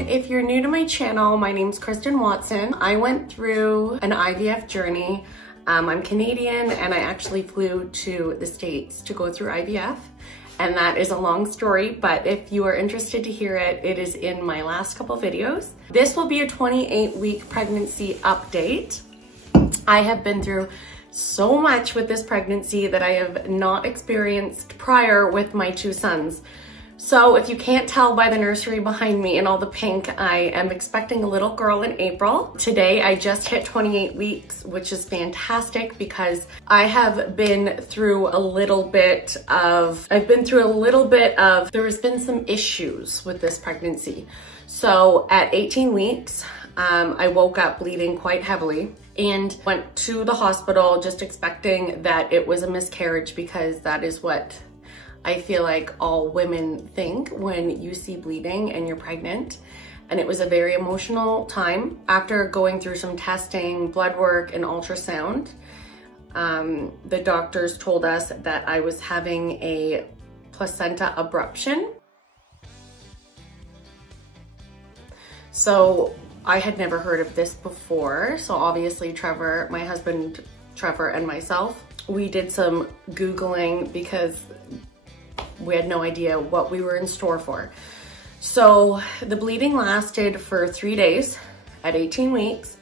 If you're new to my channel, my name's Kristen Watson. I went through an IVF journey. I'm Canadian and I actually flew to the States to go through IVF. And that is a long story, but if you are interested to hear it, it is in my last couple videos. This will be a 28-week pregnancy update. I have been through so much with this pregnancy that I have not experienced prior with my two sons. So if you can't tell by the nursery behind me and all the pink, I am expecting a little girl in April. Today I just hit 28 weeks, which is fantastic because I have been through a little bit of, there has been some issues with this pregnancy. So at 18 weeks, I woke up bleeding quite heavily and went to the hospital just expecting that it was a miscarriage because that is what I feel like all women think when you see bleeding and you're pregnant. And it was a very emotional time. After going through some testing, blood work, and ultrasound, the doctors told us that I was having a placenta abruption. So I had never heard of this before. So obviously Trevor, my husband Trevor, and myself, we did some Googling because we had no idea what we were in store for. So the bleeding lasted for 3 days at 18 weeks,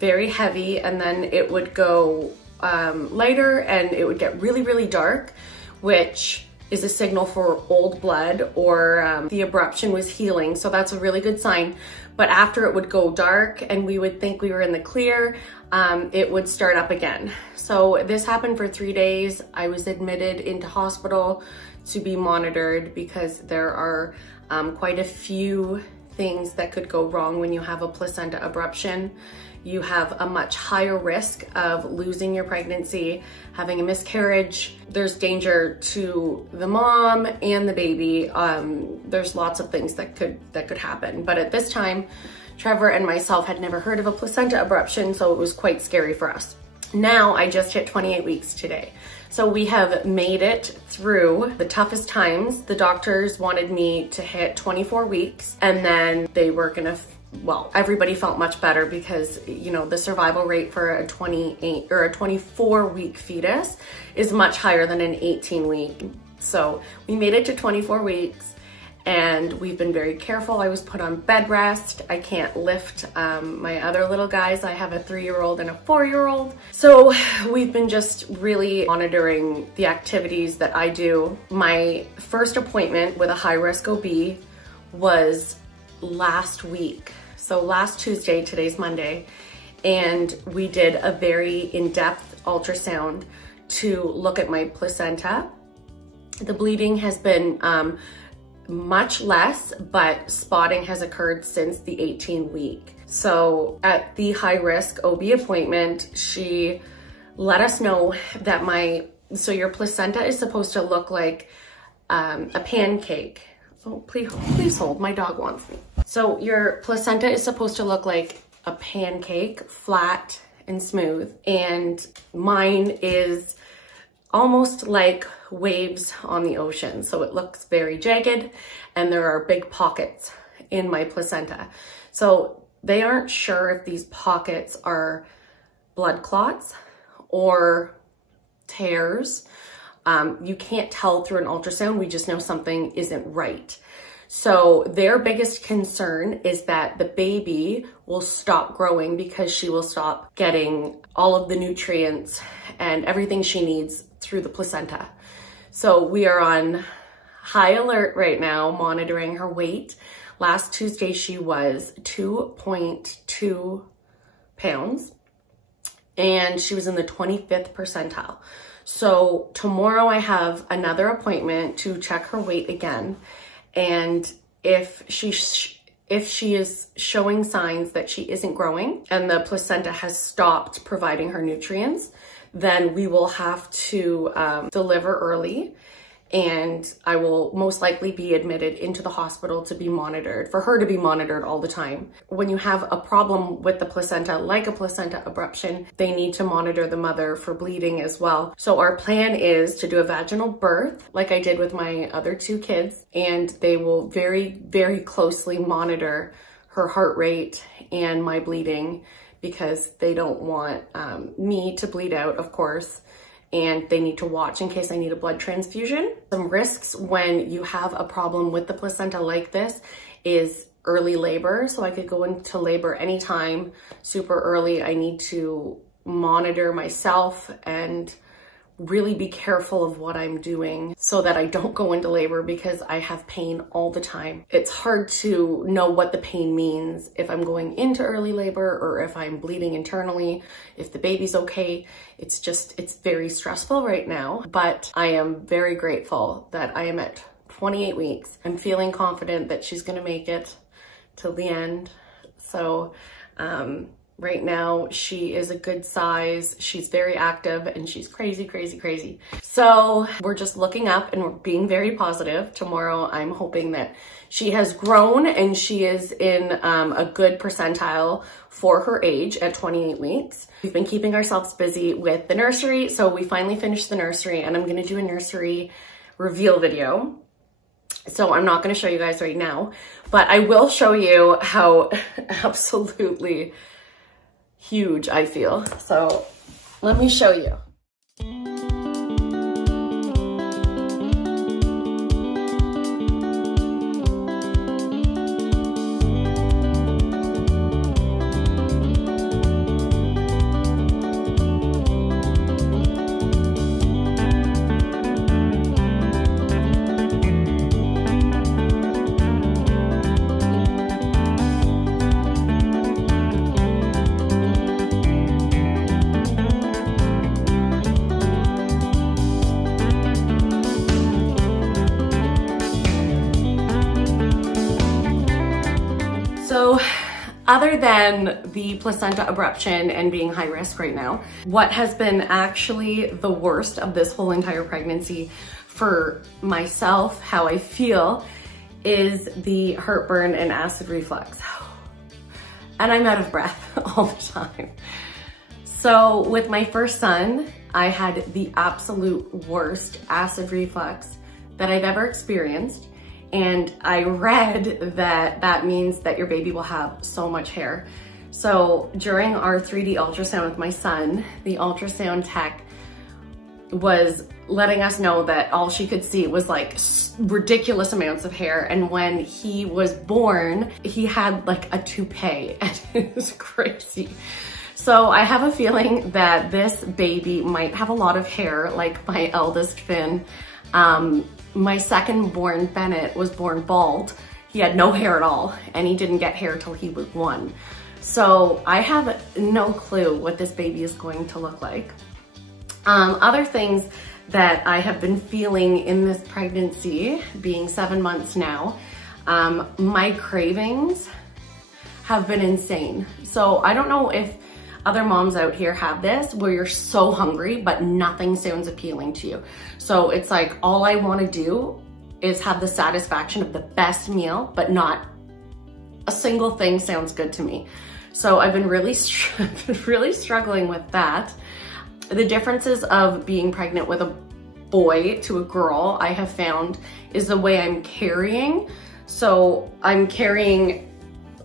very heavy, and then it would go lighter and it would get really, really dark, which is a signal for old blood or the abruption was healing. So that's a really good sign. But after it would go dark and we would think we were in the clear, it would start up again. So this happened for 3 days. I was admitted into hospital to be monitored because there are quite a few things that could go wrong when you have a placenta abruption. You have a much higher risk of losing your pregnancy, having a miscarriage. There's danger to the mom and the baby. There's lots of things that could happen. But at this time, Trevor and myself had never heard of a placenta abruption, so it was quite scary for us. Now I just hit 28 weeks today. So we have made it through the toughest times. The doctors wanted me to hit 24 weeks and then they were gonna, well, everybody felt much better because, you know, the survival rate for a 28 or a 24 week fetus is much higher than an 18 week. So we made it to 24 weeks and we've been very careful. I was put on bed rest. I can't lift my other little guys. I have a 3-year-old and a 4-year-old. So we've been just really monitoring the activities that I do. My first appointment with a high-risk OB was last week. So last Tuesday, today's Monday, and we did a very in-depth ultrasound to look at my placenta. The bleeding has been much less, but spotting has occurred since the 18 week. So at the high risk OB appointment, she let us know that so your placenta is supposed to look like a pancake. Oh, please hold, my dog wants me. So your placenta is supposed to look like a pancake, flat and smooth. And mine is almost like waves on the ocean. So it looks very jagged and there are big pockets in my placenta. So they aren't sure if these pockets are blood clots or tears. You can't tell through an ultrasound. We just know something isn't right. So their biggest concern is that the baby will stop growing because she will stop getting all of the nutrients and everything she needs through the placenta. So we are on high alert right now, monitoring her weight. Last Tuesday, she was 2.2 pounds and she was in the 25th percentile. So tomorrow I have another appointment to check her weight again. And if she is showing signs that she isn't growing and the placenta has stopped providing her nutrients, then we will have to deliver early and I will most likely be admitted into the hospital to be monitored, for her to be monitored all the time. When you have a problem with the placenta, like a placenta abruption, they need to monitor the mother for bleeding as well. So our plan is to do a vaginal birth, like I did with my other 2 kids, and they will very, very closely monitor her heart rate and my bleeding, because they don't want me to bleed out, of course, and they need to watch in case I need a blood transfusion. Some risks when you have a problem with the placenta like this is early labor. So I could go into labor anytime, super early. I need to monitor myself and really be careful of what I'm doing so that I don't go into labor, because I have pain all the time. It's hard to know what the pain means, if I'm going into early labor or if I'm bleeding internally, if the baby's okay. It's very stressful right now, but I am very grateful that I am at 28 weeks. I'm feeling confident that she's gonna make it till the end. So, right now, she is a good size, she's very active, and she's crazy, crazy, crazy. So we're just looking up and we're being very positive. Tomorrow, I'm hoping that she has grown and she is in a good percentile for her age at 28 weeks. We've been keeping ourselves busy with the nursery, so we finally finished the nursery, and I'm gonna do a nursery reveal video. So I'm not gonna show you guys right now, but I will show you how absolutely huge I feel. So let me show you. So other than the placenta abruption and being high risk right now, what has been actually the worst of this whole entire pregnancy for myself, how I feel, is the heartburn and acid reflux. And I'm out of breath all the time. So with my first son, I had the absolute worst acid reflux that I've ever experienced. And I read that that means that your baby will have so much hair. So during our 3D ultrasound with my son, the ultrasound tech was letting us know that all she could see was like ridiculous amounts of hair. And when he was born, he had like a toupee, and it was crazy. So I have a feeling that this baby might have a lot of hair, like my eldest Finn. My second born, Bennett, was born bald. He had no hair at all, and he didn't get hair till he was 1. So I have no clue what this baby is going to look like. Other things that I have been feeling in this pregnancy, being 7 months now, my cravings have been insane. So I don't know if other moms out here have this, where you're so hungry, but nothing sounds appealing to you. So it's like, all I wanna do is have the satisfaction of the best meal, but not a single thing sounds good to me. So I've been really struggling with that. The differences of being pregnant with a boy to a girl, I have found, is the way I'm carrying. So I'm carrying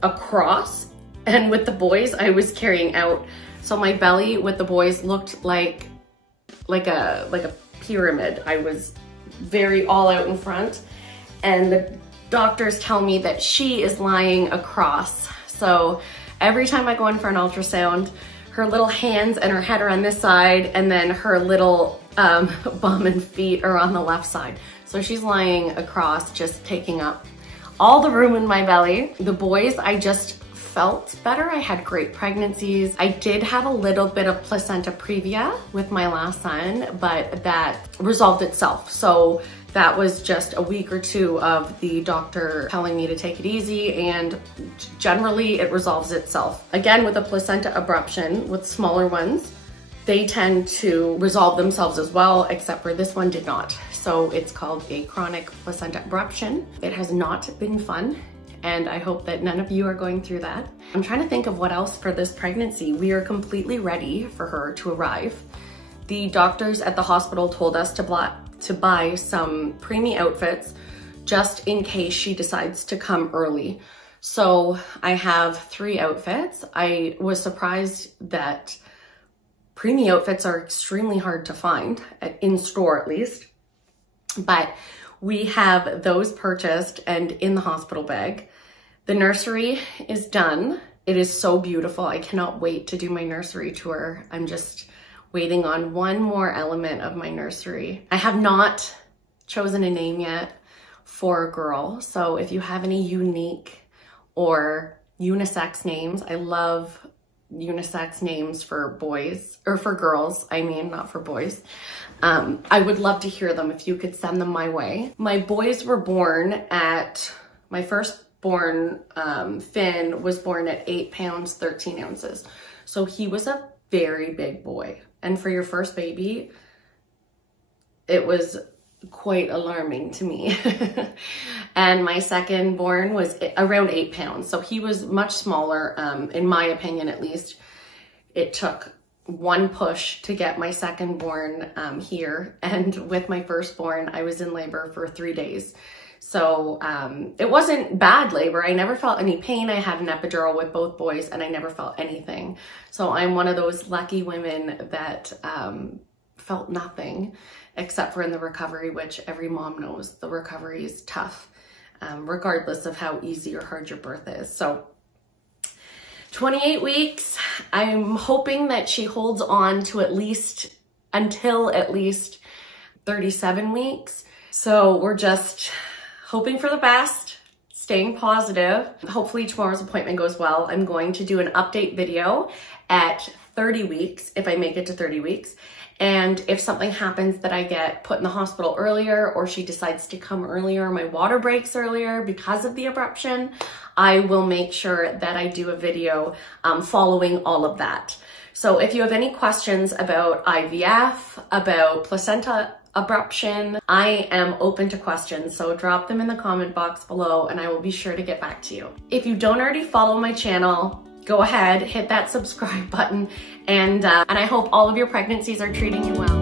across, and with the boys, I was carrying out. So my belly with the boys looked like a pyramid. I was very all out in front, and the doctors tell me that she is lying across. So every time I go in for an ultrasound, her little hands and her head are on this side, and then her little bum and feet are on the left side. So she's lying across, just taking up all the room in my belly. The boys, I just felt better. I had great pregnancies. I did have a little bit of placenta previa with my last son, but that resolved itself. So that was just a week or 2 of the doctor telling me to take it easy, and generally it resolves itself. Again, with a placenta abruption, with smaller ones, they tend to resolve themselves as well, except for this one did not. So So it's called a chronic placenta abruption. It has not been fun, and I hope that none of you are going through that. I'm trying to think of what else for this pregnancy. We are completely ready for her to arrive. The doctors at the hospital told us to buy some preemie outfits just in case she decides to come early. So I have 3 outfits. I was surprised that preemie outfits are extremely hard to find, in store at least, but we have those purchased and in the hospital bag. The nursery is done. It is so beautiful. I cannot wait to do my nursery tour. I'm just waiting on one more element of my nursery. I have not chosen a name yet for a girl, so if you have any unique or unisex names, I love unisex names for boys, or for girls, I mean, not for boys. I would love to hear them if you could send them my way. My boys were born at, my firstborn, Finn, was born at 8 pounds, 13 ounces. So he was a very big boy. And for your first baby, it was quite alarming to me. And my second born was around 8 pounds. So he was much smaller, in my opinion, at least. It took one push to get my second born here. And with my firstborn, I was in labor for 3 days. So it wasn't bad labor. I never felt any pain. I had an epidural with both boys and I never felt anything. So I'm one of those lucky women that felt nothing, except for in the recovery, which every mom knows the recovery is tough, regardless of how easy or hard your birth is. So 28 weeks, I'm hoping that she holds on to until at least 37 weeks. So we're just hoping for the best, staying positive. Hopefully tomorrow's appointment goes well. I'm going to do an update video at 30 weeks, if I make it to 30 weeks. And if something happens that I get put in the hospital earlier, or she decides to come earlier, my water breaks earlier because of the abruption, I will make sure that I do a video following all of that. So if you have any questions about IVF, about placenta abruption, I am open to questions. So drop them in the comment box below and I will be sure to get back to you. If you don't already follow my channel, go ahead, hit that subscribe button, and I hope all of your pregnancies are treating you well.